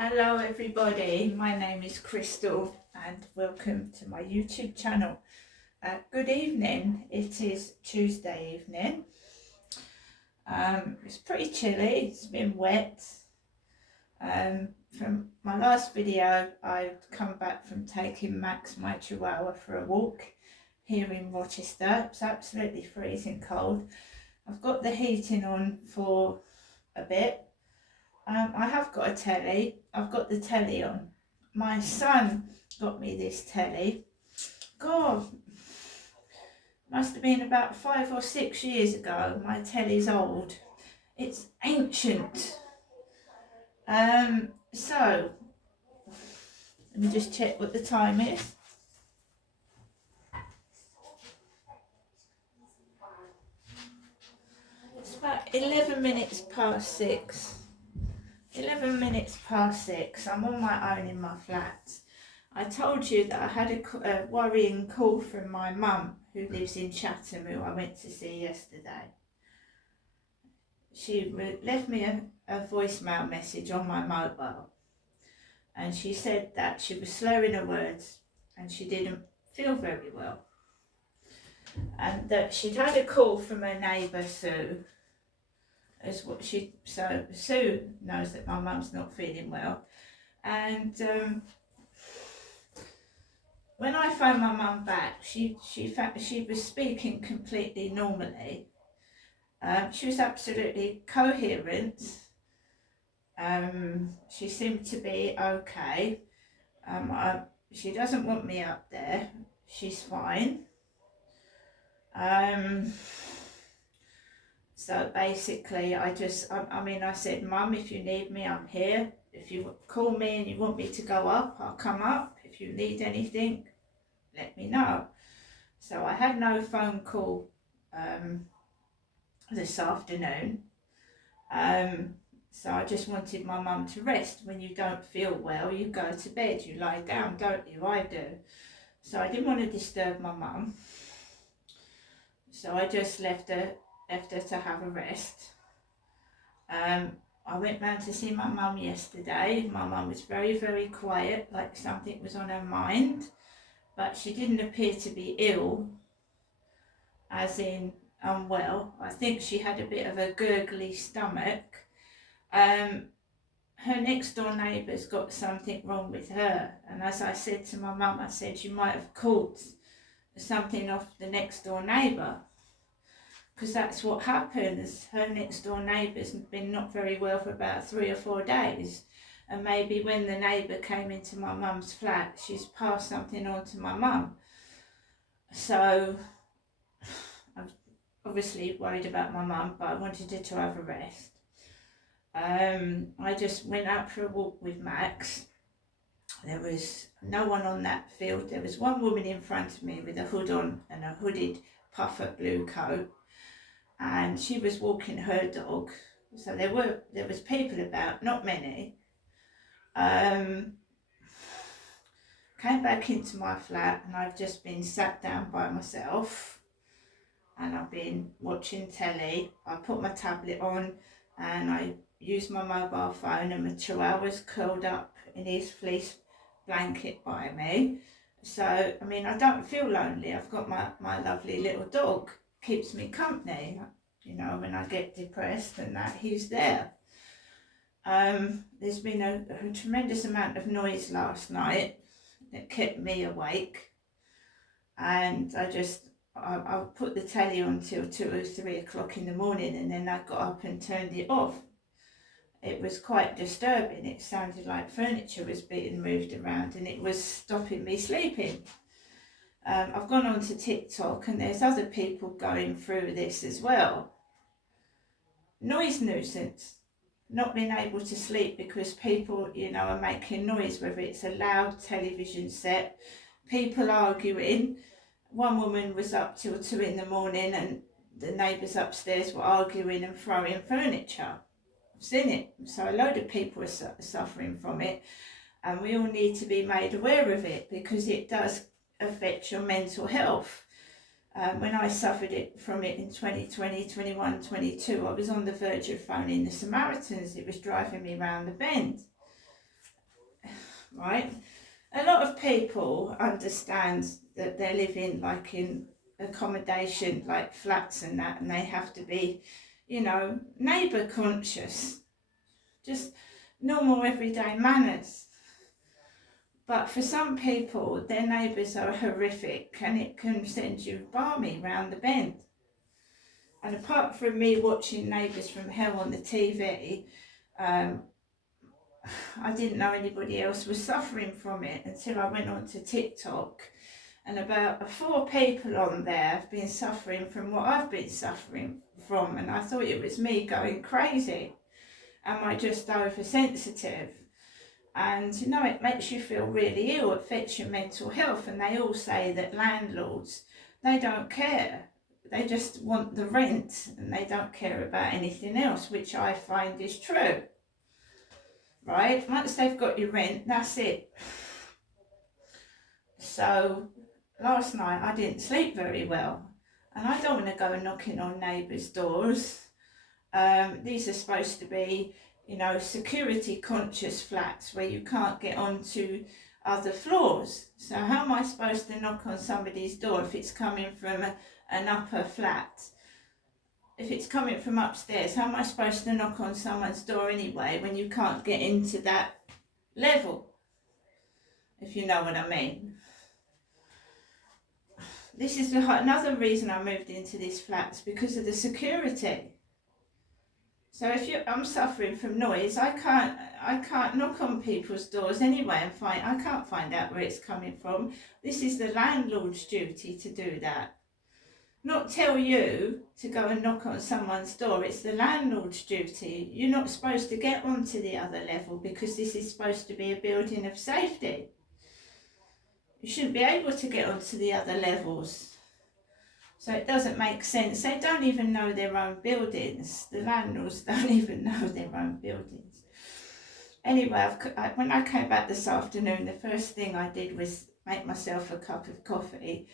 Hello everybody, my name is Crystal and welcome to my YouTube channel. Good evening, it is Tuesday evening. It's pretty chilly, it's been wet. From my last video I've come back from taking Max, my chihuahua, for a walk here in Rochester. It's absolutely freezing cold. I've got the heating on for a bit. I have got a telly. I've got the telly on. My son got me this telly. God, must have been about 5 or 6 years ago. My telly's old. It's ancient. So let me just check what the time is. It's about 11 minutes past 6. 11 minutes past 6. I'm on my own in my flat. I told you that I had a worrying call from my mum who lives in Chatham, who I went to see yesterday. She left me a voicemail message on my mobile, and she said that she was slurring her words and she didn't feel very well, and that she'd had a call from her neighbour Sue. So Sue knows that my mum's not feeling well, and when I phoned my mum back, she was speaking completely normally. She was absolutely coherent. She seemed to be okay. She doesn't want me up there. She's fine. So basically, I said, Mum, if you need me, I'm here. If you call me and you want me to go up, I'll come up. If you need anything, let me know. So I had no phone call this afternoon. So I just wanted my mum to rest. When you don't feel well, you go to bed, you lie down, don't you? I do. So I didn't want to disturb my mum. So I just left her to have a rest. I went round to see my mum yesterday. My mum was very, very quiet, like something was on her mind, but she didn't appear to be ill, as in unwell. I think she had a bit of a gurgly stomach. Her next door neighbour's got something wrong with her, and as I said to my mum, I said, you might have caught something off the next door neighbour, because that's what happens. Her next door neighbour's been not very well for about 3 or 4 days, and maybe when the neighbour came into my mum's flat, she's passed something on to my mum. So I'm obviously worried about my mum, but I wanted her to have a rest. I just went out for a walk with Max. There was no one on that field. There was one woman in front of me with a hood on and a hooded puffer blue coat, and she was walking her dog. So there was people about, not many. Came back into my flat, and I've just been sat down by myself, and I've been watching telly. I put my tablet on and I used my mobile phone, and my chihuahua's curled up in his fleece blanket by me. So, I mean, I don't feel lonely. I've got my lovely little dog, keeps me company, you know, when I get depressed and that, he's there. There's been a tremendous amount of noise last night that kept me awake, and I put the telly on till 2 or 3 o'clock in the morning, and then I got up and turned it off. It was quite disturbing. It sounded like furniture was being moved around, and it was stopping me sleeping. I've gone on to TikTok, and there's other people going through this as well. Noise nuisance. Not being able to sleep because people, you know, are making noise, whether it's a loud television set, people arguing. One woman was up till 2 in the morning, and the neighbours upstairs were arguing and throwing furniture. I've seen it. So a load of people are suffering from it, and we all need to be made aware of it, because it does affect your mental health. When I suffered from it in 2020, 21, 22, I was on the verge of phoning the Samaritans. It was driving me round the bend. right? A lot of people understand that they're living like in accommodation, like flats and that, and they have to be, you know, neighbour conscious, just normal everyday manners. But for some people, their neighbours are horrific and it can send you balmy round the bend. And apart from me watching Neighbours from Hell on the TV, I didn't know anybody else was suffering from it until I went onto TikTok, and about 4 people on there have been suffering from what I've been suffering from, and I thought it was me going crazy. Am I just oversensitive? And you know, it makes you feel really ill, it affects your mental health, and they all say that landlords, they don't care. They just want the rent and they don't care about anything else, which I find is true. Right? Once they've got your rent, that's it. So last night I didn't sleep very well, and I don't want to go knocking on neighbours' doors. These are supposed to be, you know, security conscious flats where you can't get onto other floors. So how am I supposed to knock on somebody's door if it's coming from an upper flat? If it's coming from upstairs, how am I supposed to knock on someone's door anyway when you can't get into that level? If you know what I mean. This is another reason I moved into this flat, is because of the security. So if I'm suffering from noise, I can't knock on people's doors anyway and I can't find out where it's coming from. This is the landlord's duty to do that. Not tell you to go and knock on someone's door. It's the landlord's duty. You're not supposed to get onto the other level because this is supposed to be a building of safety. You shouldn't be able to get onto the other levels. So it doesn't make sense. They don't even know their own buildings. The landlords don't even know their own buildings. Anyway, when I came back this afternoon, the first thing I did was make myself a cup of coffee,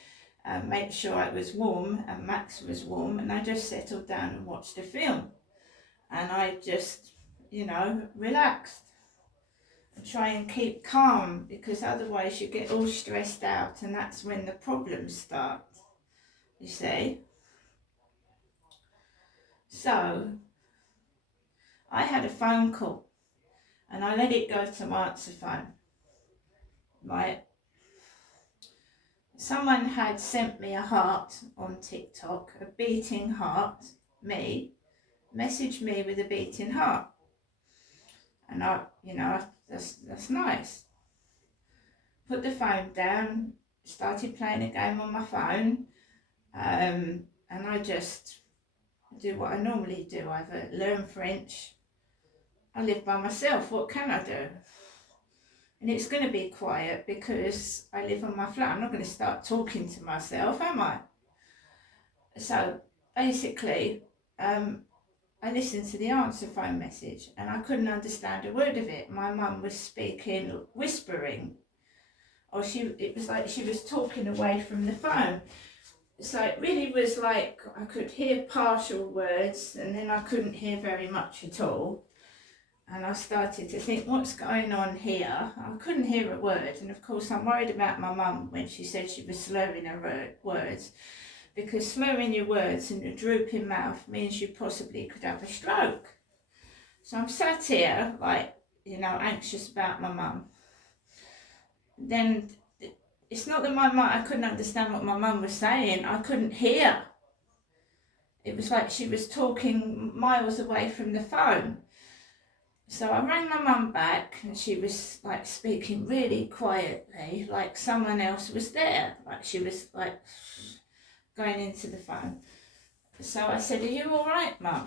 make sure it was warm and Max was warm, and I just settled down and watched a film. And I just, you know, relaxed. And try and keep calm, because otherwise you get all stressed out and that's when the problems start. You see? So, I had a phone call and I let it go to my answer phone. Right? Someone had sent me a heart on TikTok, a beating heart, messaged me with a beating heart. And I, you know, that's nice. Put the phone down, started playing a game on my phone, and I just do what I normally do. Either learn French, I live by myself, what can I do? And it's going to be quiet because I live on my flat. I'm not going to start talking to myself, am I? So basically, I listened to the answer phone message and I couldn't understand a word of it. My mum was speaking, whispering, or it was like she was talking away from the phone. So it really was like I could hear partial words and then I couldn't hear very much at all. And I started to think, what's going on here? I couldn't hear a word. And of course, I'm worried about my mum when she said she was slurring her words, because slurring your words and a drooping mouth means you possibly could have a stroke. So I'm sat here, like, you know, anxious about my mum. Then it's not that I couldn't understand what my mum was saying. I couldn't hear. It was like she was talking miles away from the phone. So I rang my mum back and she was like speaking really quietly, like someone else was there. Like she was like going into the phone. So I said, "Are you all right, Mum?"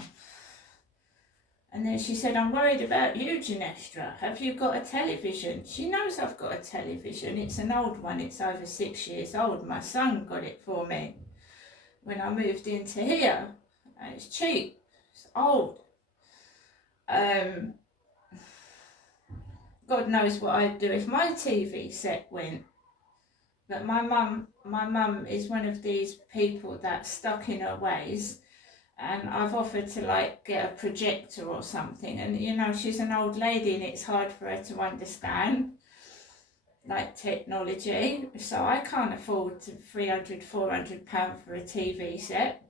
And then she said, "I'm worried about you, Ginestra. Have you got a television?" She knows I've got a television. It's an old one. It's over 6 years old. My son got it for me when I moved into here. And it's cheap. It's old. God knows what I'd do if my TV set went. But my mum is one of these people that's stuck in her ways, and I've offered to like get a projector or something, and you know, she's an old lady and it's hard for her to understand. like technology, so I can't afford £300-400 for a TV set.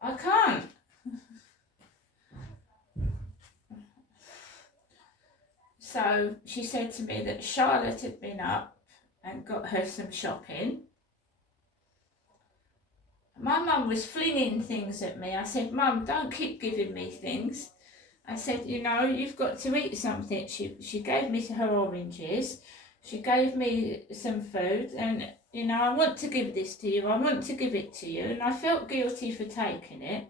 I can't. So she said to me that Charlotte had been up and got her some shopping. My mum was flinging things at me. I said, Mum, don't keep giving me things. I said, you know, you've got to eat something. She gave me her oranges. She gave me some food, and, you know, I want to give this to you. I want to give it to you. And I felt guilty for taking it.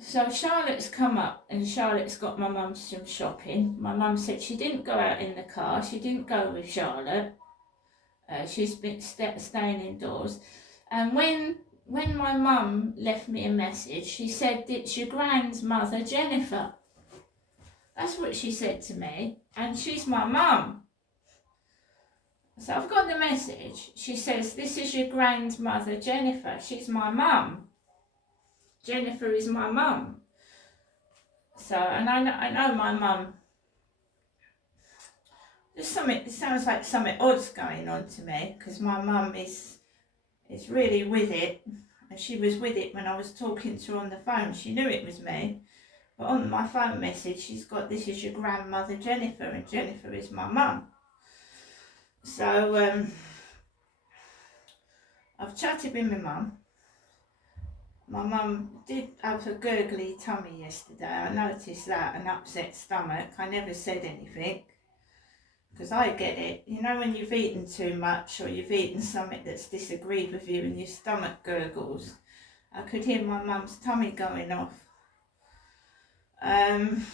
So Charlotte's come up and Charlotte's got my mum some shopping. My mum said she didn't go out in the car. She didn't go with Charlotte. She's been staying indoors. And when my mum left me a message, she said, it's your grandmother, Jennifer. That's what she said to me. And she's my mum. So I've got the message. She says, this is your grandmother, Jennifer. She's my mum. Jennifer is my mum. So, and I know my mum. There's something, it sounds like something odd's going on to me, because my mum is really with it. And she was with it when I was talking to her on the phone. She knew it was me. But on my phone message, she's got, this is your grandmother, Jennifer, and Jennifer is my mum. So, I've chatted with my mum. My mum did have a gurgly tummy yesterday. I noticed that, an upset stomach. I never said anything, because I get it. You know, when you've eaten too much or you've eaten something that's disagreed with you and your stomach gurgles. I could hear my mum's tummy going off. I've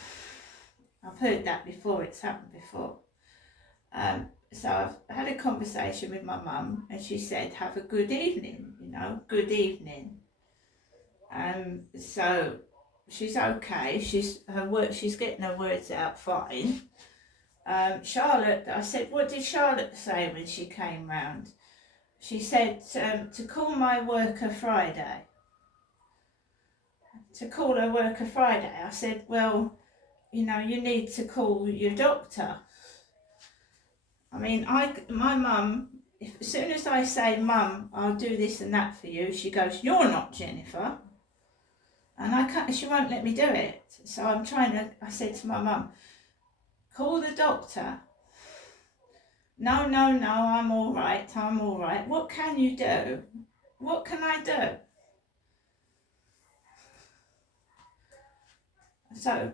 heard that before, it's happened before. So I've had a conversation with my mum, and she said, have a good evening, you know, good evening. So she's okay. She's getting her words out fine. Charlotte, I said, what did Charlotte say when she came round? She said to call my worker Friday. To call her worker Friday. I said, well, you know, you need to call your doctor. I mean, my mum, as soon as I say, Mum, I'll do this and that for you, she goes, you're not Jennifer. And she won't let me do it. So I said to my mum, call the doctor. No, I'm all right. What can you do? What can I do? So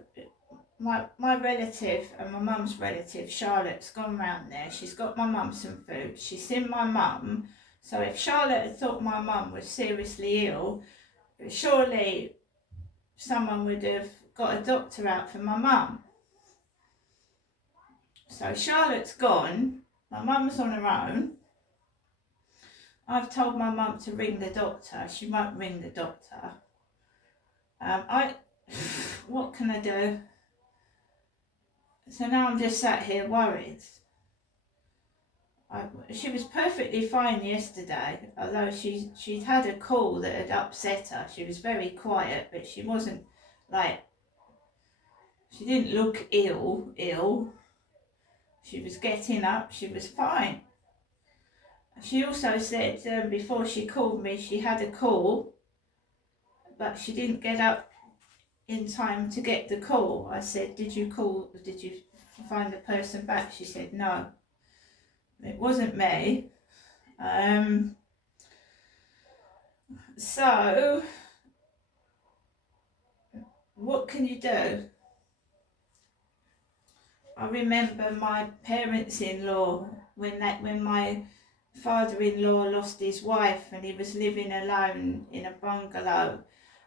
my relative and my mum's relative, Charlotte's gone round there. She's got my mum some food. She's seen my mum. So if Charlotte had thought my mum was seriously ill, surely someone would have got a doctor out for my mum. So Charlotte's gone, my mum's on her own. I've told my mum to ring the doctor. She won't ring the doctor. What can I do? So now I'm just sat here worried. She was perfectly fine yesterday, although she'd had a call that had upset her. She was very quiet, but she wasn't like, she didn't look ill. She was getting up, she was fine. She also said before she called me, she had a call, but she didn't get up in time to get the call. I said, did you find the person back? She said, no, it wasn't me. So, what can you do? I remember my parents-in-law, when my father-in-law lost his wife and he was living alone in a bungalow,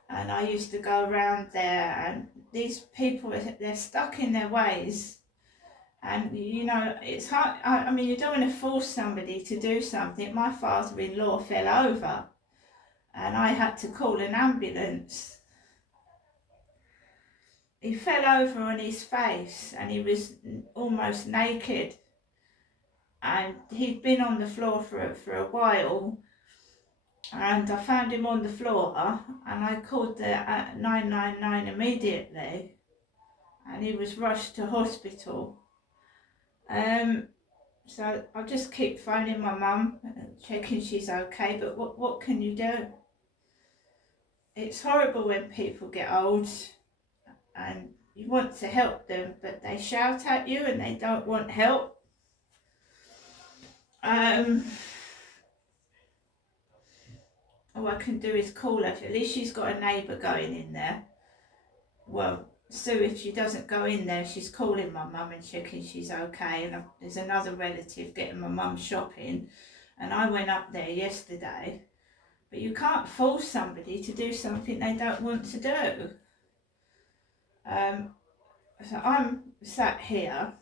and I used to go around there, and these people, they're stuck in their ways, and you know, it's hard. I mean, you don't want to force somebody to do something. My father-in-law fell over and I had to call an ambulance. He fell over on his face and he was almost naked, and he'd been on the floor for a while, and I found him on the floor and I called the 999 immediately, and he was rushed to hospital. So I just keep phoning my mum, checking she's okay, but what can you do? It's horrible when people get old and you want to help them, but they shout at you and they don't want help. All I can do is call her. At least she's got a neighbour going in there. Well, Sue, if she doesn't go in there, she's calling my mum and checking she's okay. And there's another relative getting my mum shopping, and I went up there yesterday. But you can't force somebody to do something they don't want to do. So I'm sat here.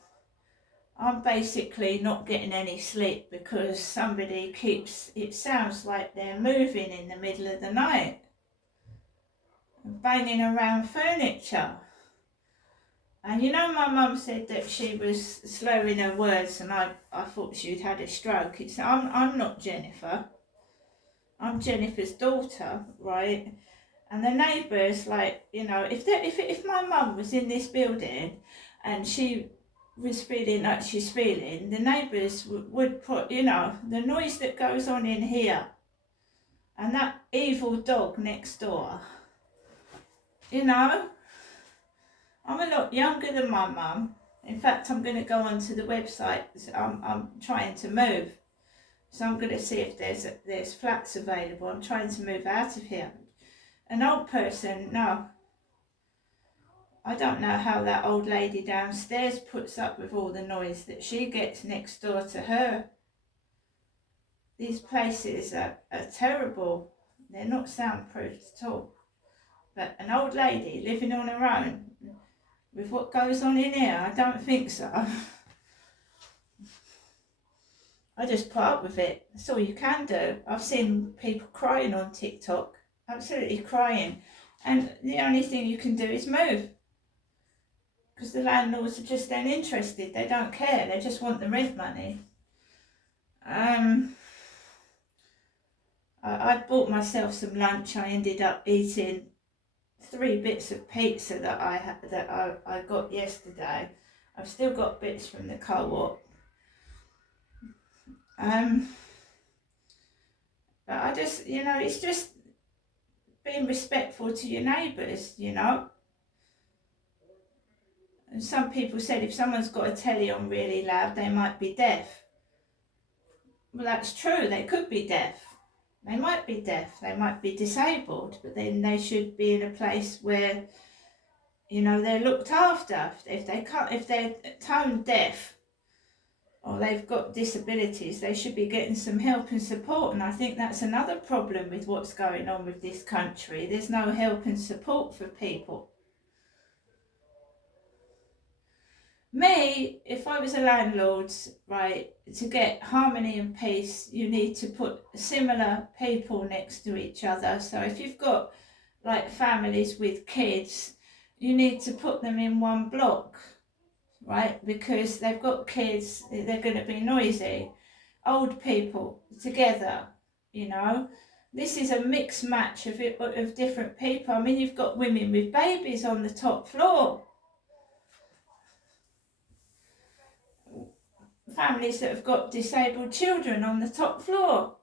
I'm basically not getting any sleep because somebody keeps, it sounds like they're moving in the middle of the night, banging around furniture. And you know, my mum said that she was slurring her words, and I thought she'd had a stroke. I'm not Jennifer. I'm Jennifer's daughter, right? And the neighbours, like, you know, if my mum was in this building and she was feeling like she's feeling, the neighbours would put, you know, the noise that goes on in here and that evil dog next door, you know. I'm a lot younger than my mum. In fact, I'm going to go onto the website. I'm trying to move, so I'm going to see if there's flats available. I'm trying to move out of here. An old person, no. I don't know how that old lady downstairs puts up with all the noise that she gets next door to her. These places are terrible. They're not soundproofed at all. But an old lady living on her own, with what goes on in here, I don't think so. I just put up with it. That's all you can do. I've seen people crying on TikTok, absolutely crying. And the only thing you can do is move. Because the landlords are just uninterested. They don't care. They just want the rent money. I bought myself some lunch. I ended up eating 3 bits of pizza that I got yesterday. I've still got bits from the co-op. But I just, you know, it's just being respectful to your neighbours, you know. And some people said if someone's got a telly on really loud, they might be deaf. Well, that's true. They could be deaf. They might be deaf. They might be disabled. But then they should be in a place where, you know, they're looked after. If they're tone deaf or they've got disabilities, they should be getting some help and support. And I think that's another problem with what's going on with this country. There's no help and support for people. Me, if I was a landlord, right, to get harmony and peace, you need to put similar people next to each other. So if you've got like families with kids, you need to put them in one block, right? Because they've got kids, they're going to be noisy. Old people together, you know. This is a mixed match of different people. I mean, you've got women with babies on the top floor. Families that have got disabled children on the top floor.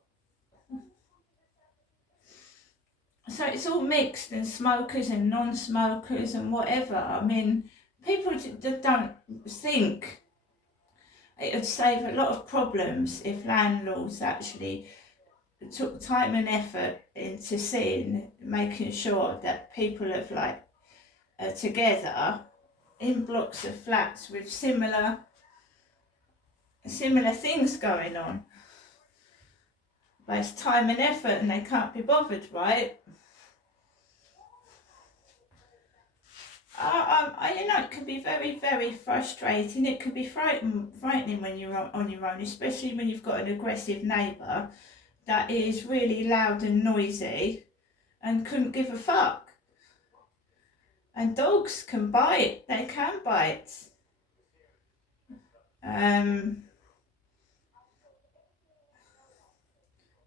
So it's all mixed, and smokers and non-smokers and whatever. I mean, people don't think it would save a lot of problems if landlords actually took time and effort into making sure that people have together in blocks of flats with similar things going on. But it's time and effort and they can't be bothered, right? You know, it can be very, very frustrating. It can be frightening when you're on your own, especially when you've got an aggressive neighbour that is really loud and noisy and couldn't give a fuck. And dogs can bite. They can bite.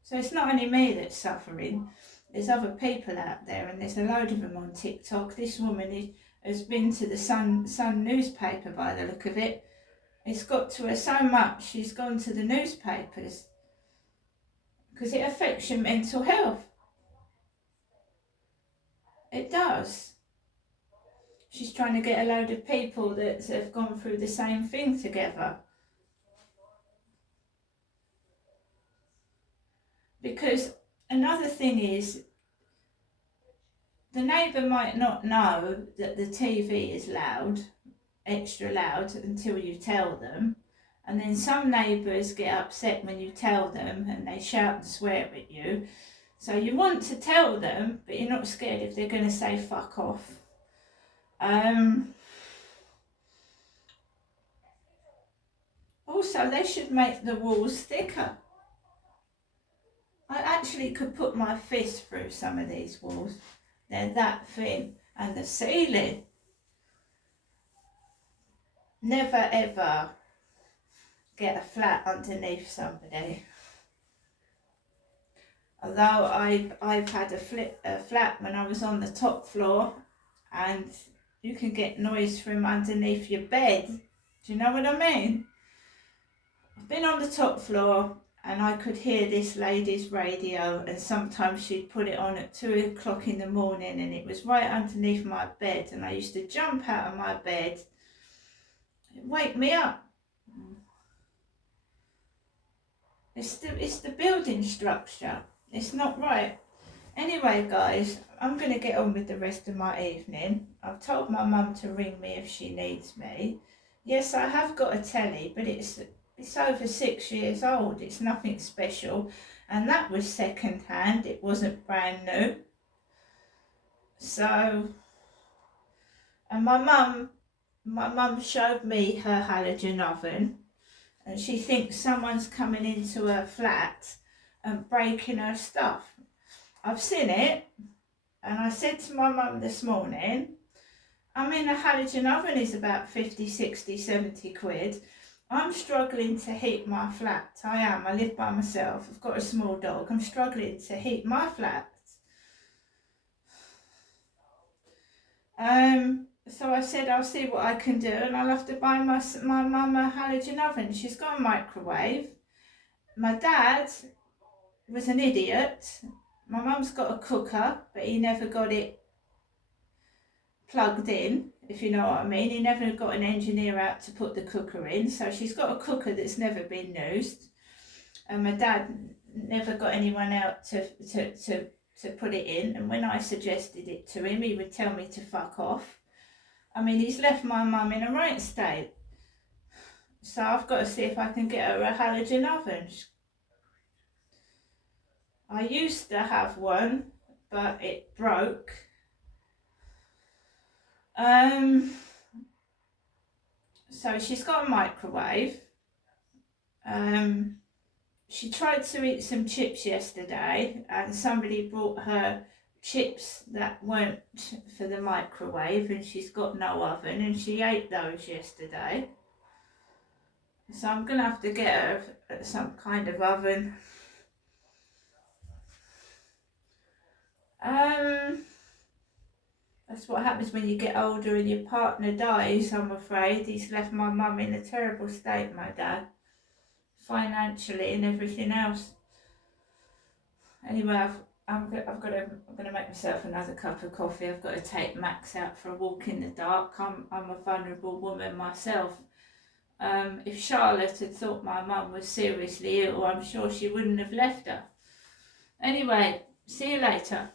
So it's not only me that's suffering. There's other people out there, and there's a load of them on TikTok. This woman has been to the Sun newspaper by the look of it, It's got to her so much she's gone to the newspapers because it affects your mental health. It does. She's trying to get a load of people that have gone through the same thing together. Because another thing is, the neighbour might not know that the TV is loud, extra loud, until you tell them. And then some neighbours get upset when you tell them and they shout and swear at you. So you want to tell them, but you're not scared if they're going to say fuck off. Also, they should make the walls thicker. I actually could put my fist through some of these walls. They're that thin. And the ceiling. Never ever get a flat underneath somebody. Although I've had a flat when I was on the top floor, and you can get noise from underneath your bed. Do you know what I mean? I've been on the top floor and I could hear this lady's radio, and sometimes she'd put it on at 2 o'clock in the morning and it was right underneath my bed, and I used to jump out of my bed. It'd wake me up. It's the building structure. It's not right. Anyway, guys, I'm going to get on with the rest of my evening. I've told my mum to ring me if she needs me. Yes, I have got a telly, but it's over 6 years old. It's nothing special. And that was second hand. It wasn't brand new. So, and my mum showed me her halogen oven. And she thinks someone's coming into her flat and breaking her stuff. I've seen it, and I said to my mum this morning, I mean, a halogen oven is about 50, 60, 70 quid. I'm struggling to heat my flat. I am. I live by myself. I've got a small dog. I'm struggling to heat my flat. So I said I'll see what I can do, and I'll have to buy my mum a halogen oven. She's got a microwave. My dad was an idiot. My mum's got a cooker, but he never got it plugged in, if you know what I mean. He never got an engineer out to put the cooker in. So she's got a cooker that's never been used. And my dad never got anyone out to put it in. And when I suggested it to him, he would tell me to fuck off. I mean, he's left my mum in a right state. So I've got to see if I can get her a halogen oven. I used to have one, but it broke. So she's got a microwave. She tried to eat some chips yesterday, and somebody brought her chips that weren't for the microwave, and she's got no oven, and she ate those yesterday. So I'm going to have to get her some kind of oven. That's what happens when you get older and your partner dies, I'm afraid. He's left my mum in a terrible state, my dad. Financially and everything else. Anyway, I'm going to make myself another cup of coffee. I've got to take Max out for a walk in the dark. I'm a vulnerable woman myself. If Charlotte had thought my mum was seriously ill, I'm sure she wouldn't have left her. Anyway, see you later.